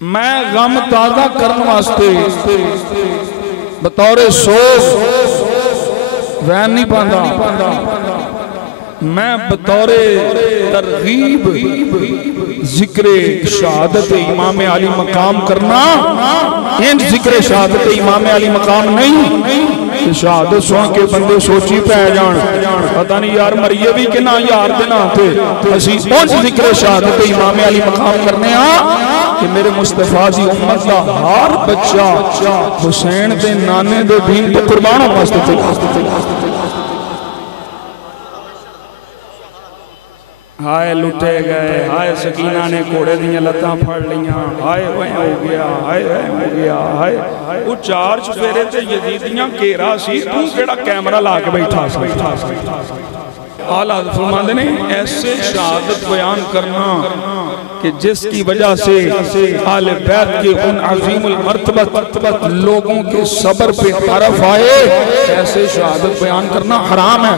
मैं गम ताजा करने वास्ते बतौरे सोच वैन नहीं पांदा, मैं बतौरे तरगीब जिक्रे शहादत इमाम अली मकाम करना। इन जिक्र शहादत इमाम अली मकाम नहीं, शहादत सुन के बंदे सोची पै जान पता नहीं यार मरीए भी कि ना यार दे नाम ते असी उस जिक्र शहादत इमाम अली मकाम करने कि मेरे मुस्तफा दी उम्मत का हर बच्चा हुसैन दे नाने दे दीन ते कुर्बान होने वास्ते। हाय लुटे गए, हाय सकीना ने घोड़े दियां लत्तां फड़ लियां, हाय वह हो गया, हाय हो गया, हाय वो चार चफेरे ते यजीदियां घेरा सी, तू केड़ा कैमरा ला के बैठा सा। आला फरमाते ने ऐसे शहादत बयान करना कि जिसकी वजह से आले बैत के उन अजीमुल मर्तबत लोगों के सब्र पे तरफ आए, ऐसे शहादत बयान करना हराम है।